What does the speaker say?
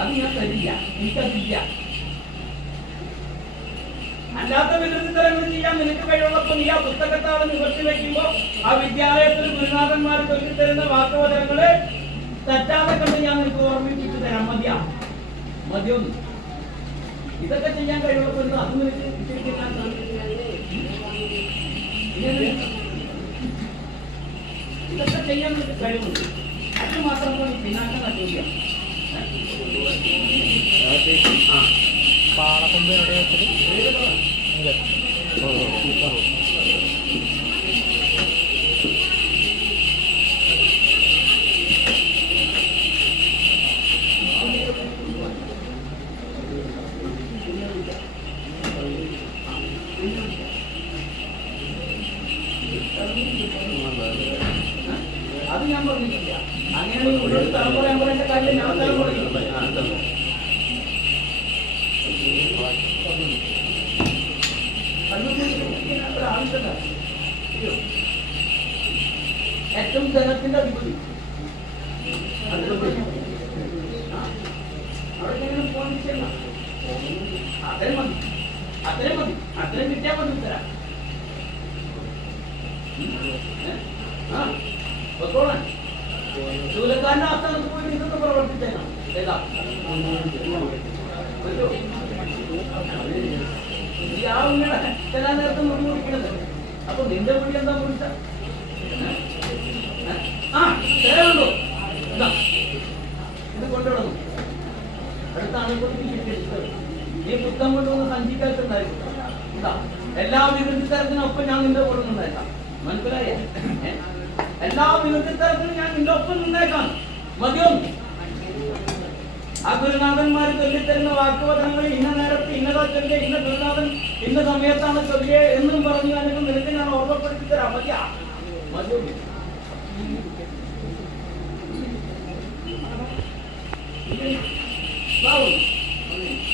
അത് ഞാൻ തരില്ല, എനിക്കതില്ല. അല്ലാത്ത വികൃതിത്തരങ്ങൾ ചെയ്യാൻ നിനക്ക് കഴിവുള്ളപ്പോൾ നീ ആ പുസ്തകത്താള് നിവർത്തി വയ്ക്കുമ്പോ ആ വിദ്യാലയത്തിൽ ഗുരുനാഥന്മാർ ചൊല്ലിത്തരുന്ന വാക്കുവചനങ്ങള് തെറ്റാതെ കണ്ട് ഞാൻ നിനക്ക് ഓർമ്മിപ്പിച്ചു തരാം. മതിയൊന്നും ഇതൊക്കെ ചെയ്യാൻ കഴിവുള്ളപ്പോൾ അത് നിനക്ക് ഇതൊക്കെ ചെയ്യാൻ നിനക്ക് കഴിവുണ്ട്. അത് മാത്രമല്ല നീ പിന്നാക്കം നട്ടില്ല. പാളക്കൊമ്പ് എവിടെ വെച്ചിട്ട് അത് ഞാൻ പറഞ്ഞിട്ടില്ല. അങ്ങനെ ഒരു തലമുറ എന്റെ കാര്യം ഞാൻ തലമുറ ഏറ്റവും ജനത്തിന്റെ അധിപതി അവിടെയെങ്കിലും പോയിട്ടില്ല. അത്രയും മതി, അത്രയും മതി, അത്രയും കിട്ടിയാൽ മതി ഉത്തരാ. ചൂലക്കാരന്റെ ആസ്ഥാനത്ത് പോയി ഇതൊക്കെ പ്രവർത്തിച്ചേക്കാം. ഏതാ ചില നേരത്തെ മുടി മുറിക്കണത്. അപ്പൊ നിന്റെ മുടി എന്താ മുറിച്ച ഉണ്ടോ? ഇത് കൊണ്ടുവിടുന്നു. അടുത്ത ആണെക്കൊണ്ട് നീ പുസ്തകം കൊണ്ടുവന്ന് സഞ്ചിക്കാത്തുണ്ടായിരുന്നു. ഇതാ എല്ലാ വികൃതി തരത്തിനൊപ്പം ഞാൻ നിന്റെ കൂടെ നിന്നേക്കാം. മനസ്സിലായ? എല്ലാ വികൃതി തരത്തിനും ഞാൻ നിന്റെ ഒപ്പം നിന്നേക്കാം. മതിയോ? ആ ഗുരുനാഥന്മാർ ചൊല്ലിത്തരുന്ന വാക്കുവചനങ്ങൾ ഇന്ന നേരത്ത് ഇന്നതാ ചൊല്ലിയ, ഇന്ന ഗുരുനാഥൻ ഇന്ന സമയത്താണ് ചൊല്ലിയ എന്നും പറഞ്ഞു കഴിഞ്ഞപ്പോൾ നിനക്ക് ഞാൻ ഓർമ്മപ്പെടുത്തി തരാം. മതിയാ? മതിയോ? Vamos.